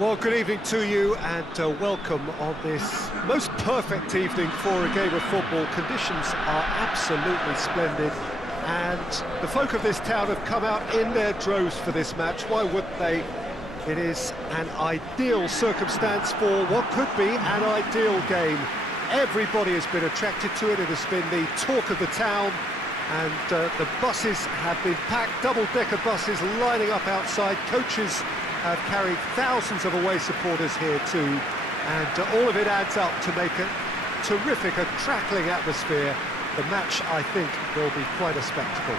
Well, good evening to you and welcome on this most perfect evening for a game of football. Conditions are absolutely splendid and the folk of this town have come out in their droves for this match. Why wouldn't they? It is an ideal circumstance for what could be an ideal game. Everybody has been attracted to it. It has been the talk of the town, and the buses have been packed, double-decker buses lining up outside. Coaches have carried thousands of away supporters here too, and all of it adds up to make a terrific, a crackling atmosphere. The match, I think, will be quite a spectacle.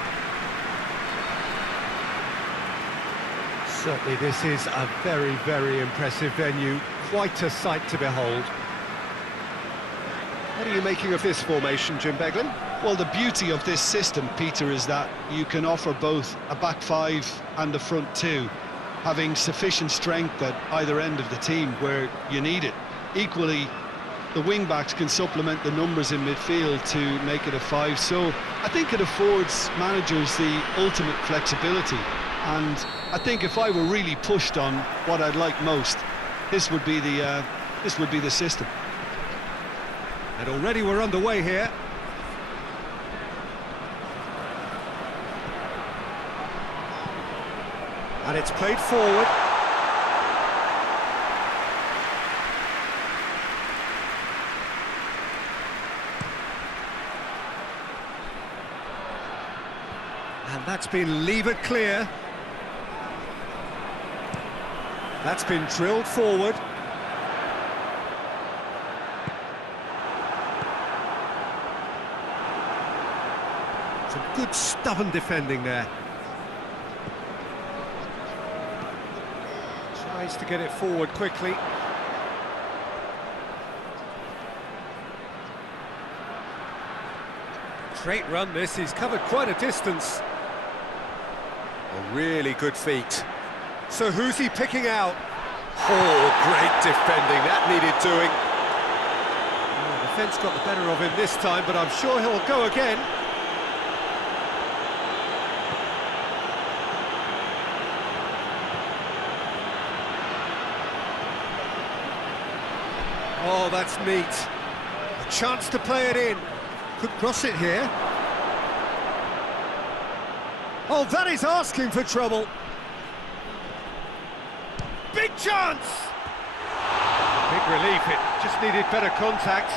Certainly this is a very, very impressive venue, quite a sight to behold. What are you making of this formation, Jim Beglin? Well, the beauty of this system, Peter, is that you can offer both a back five and a front two, having sufficient strength at either end of the team where you need it. Equally, the wing-backs can supplement the numbers in midfield to make it a five, so I think it affords managers the ultimate flexibility. And I think if I were really pushed on what I'd like most, this would be the system. And already we're underway here. And it's played forward. And that's been levered clear. That's been drilled forward. Some good stubborn defending there. Tries to get it forward quickly. Great run this, he's covered quite a distance. A really good feat. So who's he picking out? Oh, great defending, that needed doing. Oh, the defence got the better of him this time, but I'm sure he'll go again. Oh, that's neat. A chance to play it in. Could cross it here. Oh, that is asking for trouble. Big chance! Big relief, it just needed better contact.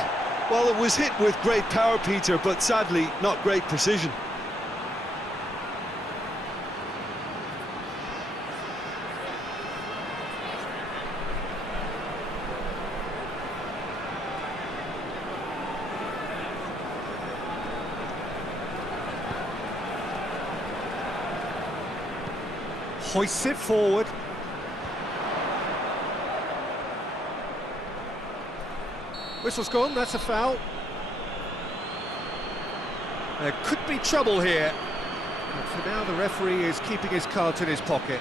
Well, it was hit with great power, Peter, but sadly, not great precision. Hoists it forward. Whistle's gone, that's a foul. There could be trouble here. But for now, the referee is keeping his cards in his pocket.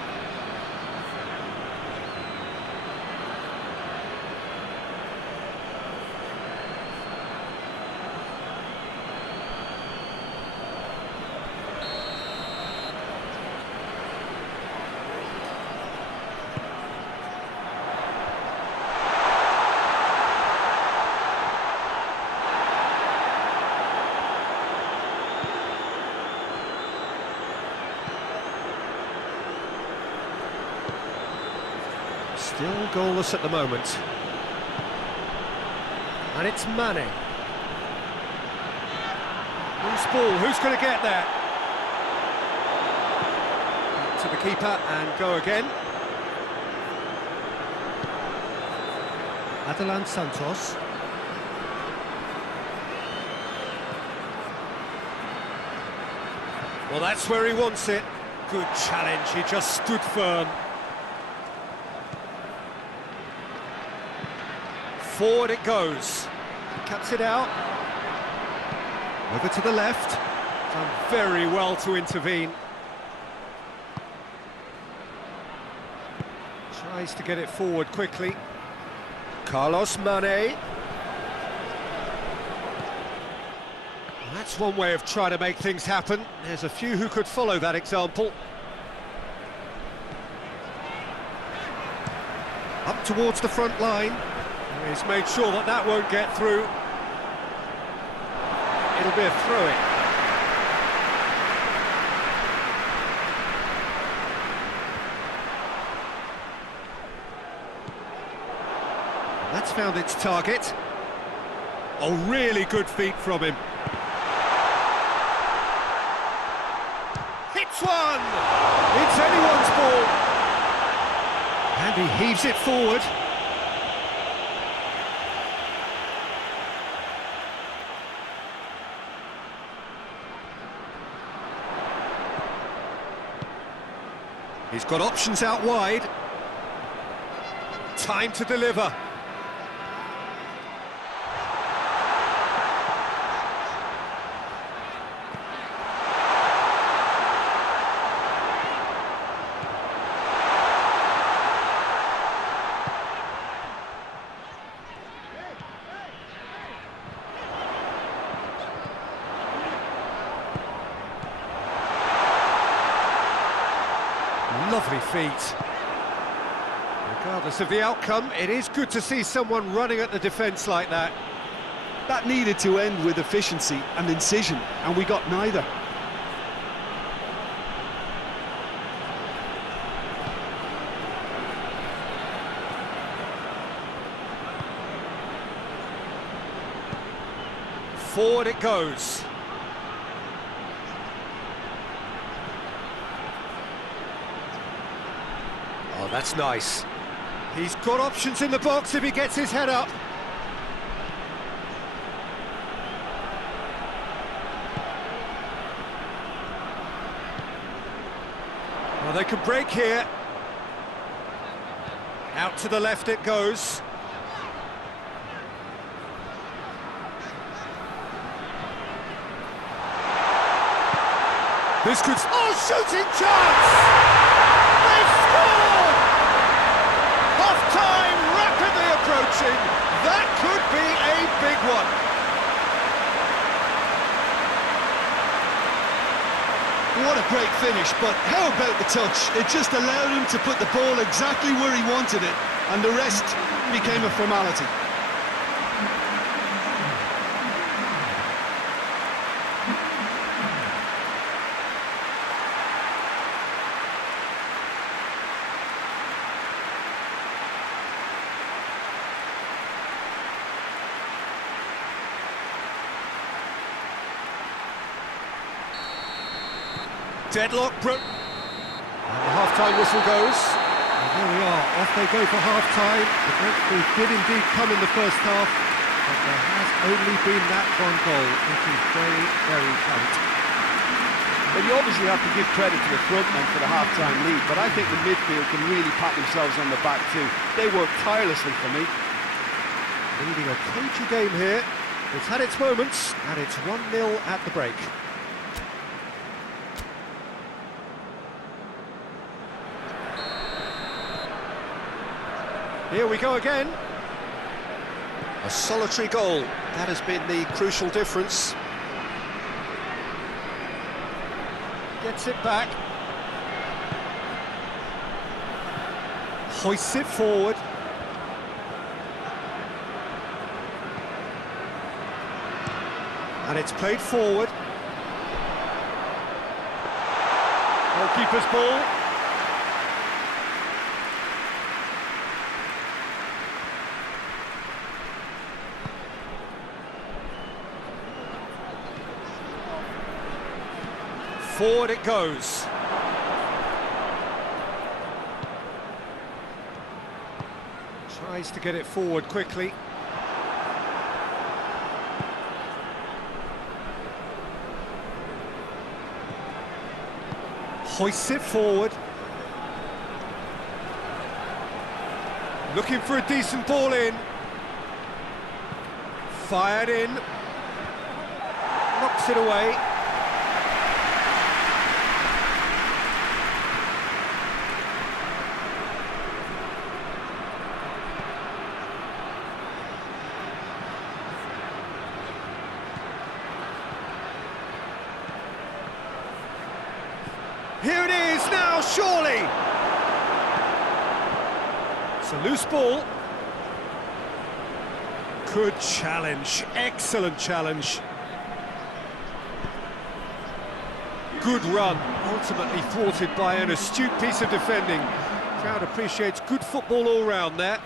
Still goalless at the moment. And it's Mane. Loose ball, who's going to get there? Back to the keeper and go again. Adelan Santos. Well, that's where he wants it. Good challenge, he just stood firm. Forward it goes. Cuts it out. Over to the left. Done very well to intervene. Tries to get it forward quickly. Carlos Mane. That's one way of trying to make things happen. There's a few who could follow that example. Up towards the front line. He's made sure that that won't get through. It'll be a throw-in. That's found its target. Oh, really good feet from him. Hits one! It's anyone's ball. And he heaves it forward. He's got options out wide. Time to deliver. Lovely feet. Regardless of the outcome, it is good to see someone running at the defence like that. That needed to end with efficiency and incision, and we got neither. Forward it goes. Oh, that's nice. He's got options in the box if he gets his head up. Well, they can break here. Out to the left it goes. This could... Oh, shooting chance! They scored! Half-time rapidly approaching. That could be a big one. What a great finish, but how about the touch? It just allowed him to put the ball exactly where he wanted it, and the rest became a formality. Deadlock broke. And the half-time whistle goes. And there we are, off they go for half-time. The breakthrough did indeed come in the first half, but there has only been that one goal. It is very, very tight. Well, you obviously have to give credit to the front men for the half-time lead, but I think the midfield can really pat themselves on the back too. They work tirelessly for me. Leading a cagey game here. It's had its moments, and it's 1-0 at the break. Here we go again. A solitary goal. That has been the crucial difference. Gets it back. Hoists it forward. And it's played forward. Goalkeeper's ball. Forward it goes. Tries to get it forward quickly. Hoists it forward. Looking for a decent ball in. Fired in. Knocks it away. Here it is now, surely! It's a loose ball. Good challenge, excellent challenge. Good run, ultimately thwarted by an astute piece of defending. Crowd appreciates good football all round there.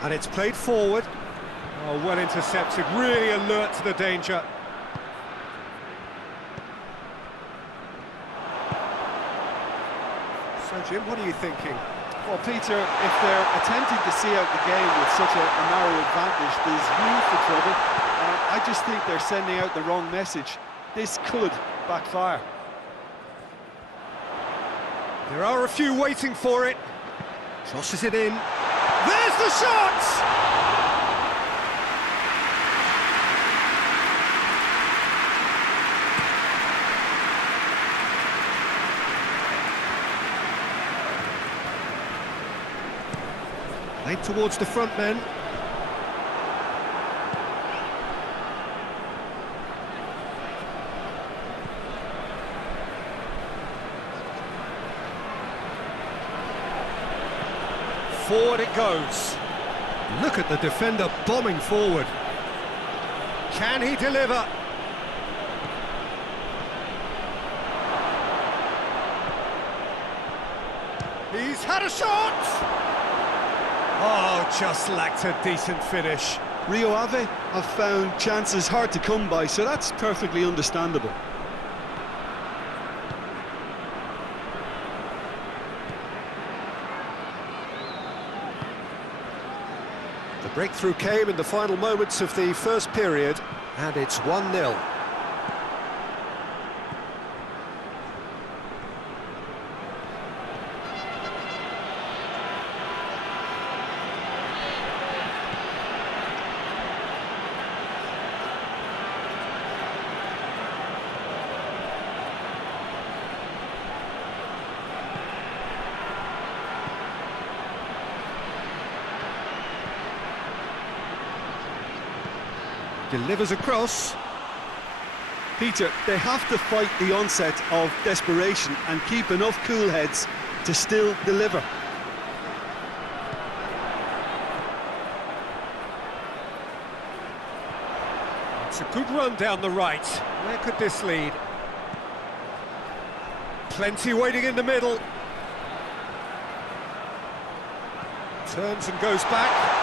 And it's played forward. Oh, well intercepted, really alert to the danger. So, Jim, what are you thinking? Well, Peter, if they're attempting to see out the game with such a narrow advantage, there's room for trouble. I just think they're sending out the wrong message. This could backfire. There are a few waiting for it. Crosses it in. There's the shot! Played towards the front men. Forward it goes. Look at the defender bombing forward. Can he deliver? He's had a shot! Oh, just lacked a decent finish. Rio Ave have found chances hard to come by, so that's perfectly understandable. The breakthrough came in the final moments of the first period, and it's 1-0. Delivers across. Peter, they have to fight the onset of desperation and keep enough cool heads to still deliver. It's a good run down the right. Where could this lead? Plenty waiting in the middle. Turns and goes back.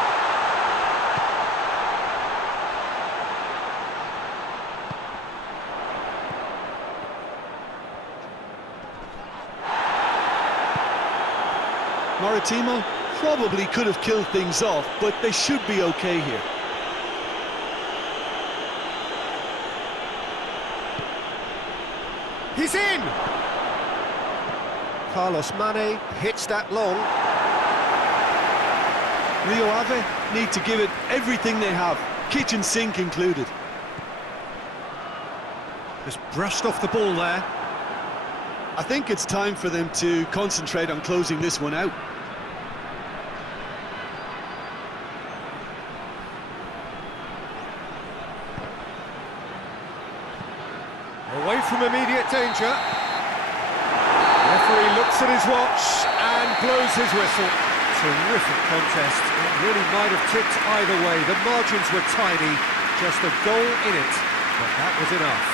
Maritimo probably could have killed things off, but they should be okay here. He's in! Carlos Mane hits that long. Rio Ave need to give it everything they have, kitchen sink included. Just brushed off the ball there. I think it's time for them to concentrate on closing this one out. Away from immediate danger. Referee looks at his watch and blows his whistle. Terrific contest. It really might have tipped either way. The margins were tiny, just a goal in it, but that was enough.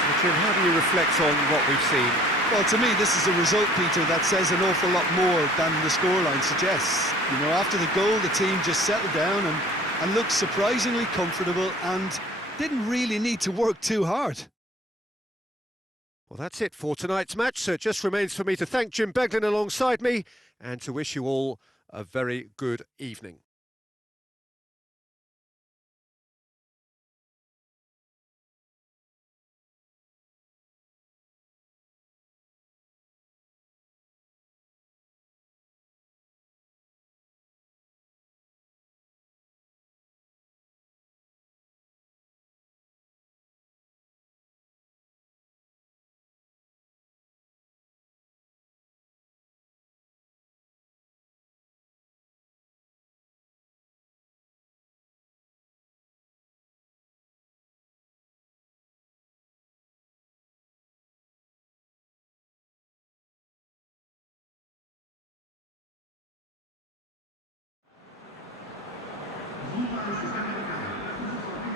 So, Jim, how do you reflect on what we've seen? Well, to me, this is a result, Peter, that says an awful lot more than the scoreline suggests. You know, after the goal, the team just settled down and looked surprisingly comfortable and didn't really need to work too hard. Well, that's it for tonight's match, so it just remains for me to thank Jim Beglin alongside me and to wish you all a very good evening.